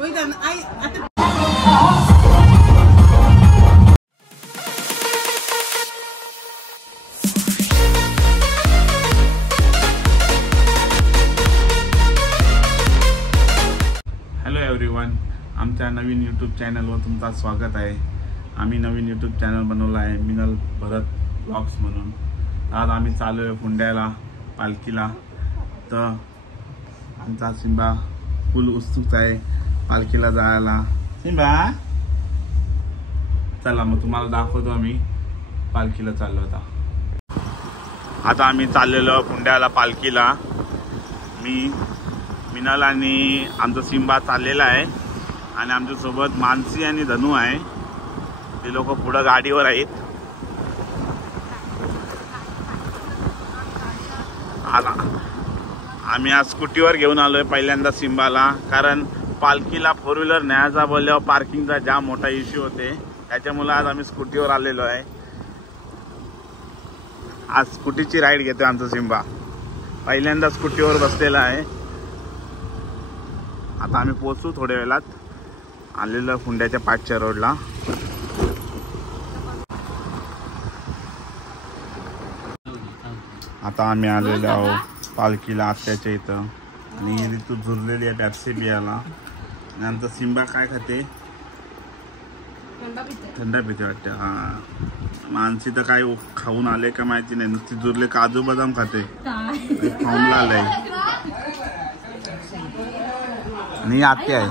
Hello everyone, आमच्या नवीन YouTube चॅनलवर तुमचं स्वागत आहे। आम्ही नवीन यूट्यूब चॅनल बनवला आहे मिनल भरत ब्लॉग्स म्हणून। आज आम्ही चालू आहे हुंड्याला पालखीला। तर आमचा सिंबा फुल उत्सुक आहे पालखीला जायला। सिंबा चला मग तुम्हाला दाखवतो आम्ही पालखीला चाललो होता। आता आम्ही चाललेलो हुंड्याला पालखीला। मिनल आणि आमचा सिंबा चाललेला आहे आणि आमच्या सोबत मानसी आणि धनू आहे। ते लोक पुढे गाडीवर आहेत। आम्ही आज स्कूटीवर घेऊन आलोय पहिल्यांदा सिंबाला, कारण पालखीला फोर व्हीलर न्यायचा बोलल्यावर पार्किंगचा जाम मोठा इश्यू होते, त्याच्यामुळे आज आम्ही स्कूटीवर आलेलो आहे। आज स्कूटीची राईड घेतोय आमचा सिंबा, पहिल्यांदा स्कूटीवर बसलेला आहे। आता आम्ही पोहोचू थोड्या वेळात, आलेलो हुंड्याच्या पाठच्या रोडला। आता आम्ही आलेलो आहोत पालखीला आत्याच्या इथं, आणि ऋतू झुरलेली आहे पॅप्सी पियाला। आणि आमचा सिंबा काय खाते? थंडा पिते वाटते। हा, मानसी तर काय खाऊन आले का माहिती नाही, नुसती झुरले काजू बदाम खाते, खाऊन आलंय। आणि आत्या आहे,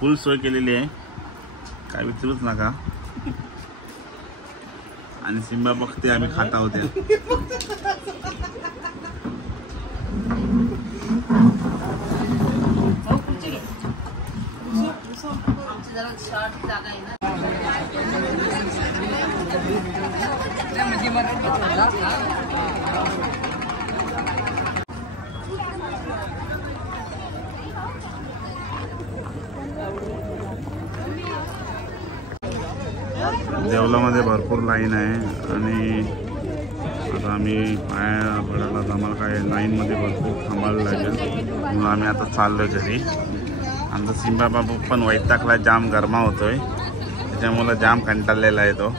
फुल सोय केलेली आहे, काय विचारूच नका। आणि सिंबा बघते आम्ही खाता होते। देवलामध्ये भरपूर लाईन आहे आणि आता आम्ही पाया पडायला आम्हाला काय लाईनमध्ये भरपूर थांबायला लागेल, म्हणून आम्ही आता चाललो घरी। आमचा सिंबा बाबू पण वैतागला, जाम गरमा होतोय, त्याच्यामुळे जाम कंटाळलेला आहे तो।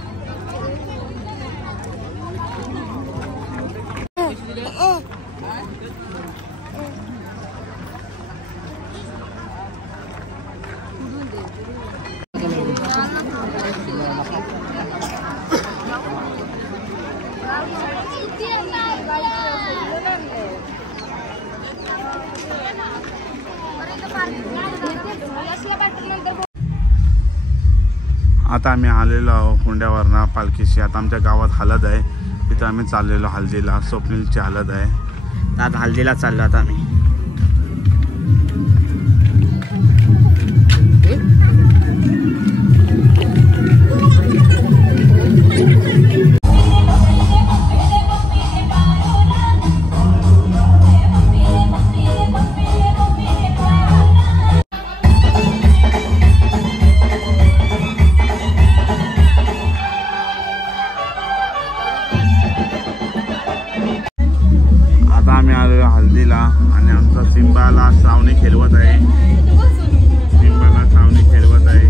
आता आम्ही आलेलो आहोत हुंड्यावरनं पालखीशी। आता आमच्या गावात हळद आहे, तिथं आम्ही चाललेलो हल्दीला, स्वप्नीलची हळद आहे। आता हल्दीला चाललो आता आम्ही। आम्ही आलो हल्दीला आणि आमचा सिंबाला सावणी खेळवत आहे। सिंबाला सावणी खेळवत आहे,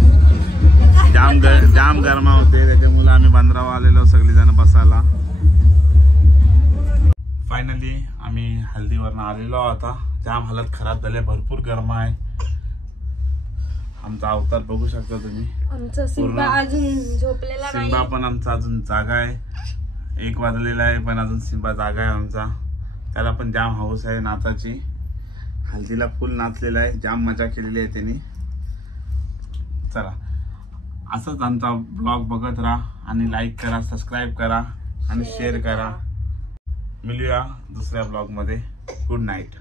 जाम गरमा होते, त्याच्यामुळे आम्ही बंदरावर आलेलो सगळीजण बसायला। फायनली आम्ही हल्दीवरनं आलेलो आता। जाम हालत खराब झाले, भरपूर गरमा आहे। आमचा अवतार बघू शकता तुम्ही, आमचा सिंबा अजून झोपलेला नाही। सिंबा पण आमचा अजून जागा आहे, 1 वाजलेला आहे पण अजून सिंबा जागा आहे आमचा। त्याला पण जाम हौस आहे नाचाची, हल्दीला फुल नाचलेला आहे, जाम मजा केलेली आहे त्यांनी। चला असंच आमचा ब्लॉग बघत राहा आणि लाईक करा, सबस्क्राईब करा आणि शेअर करा। मिळूया दुसऱ्या ब्लॉग मध्ये। Good night.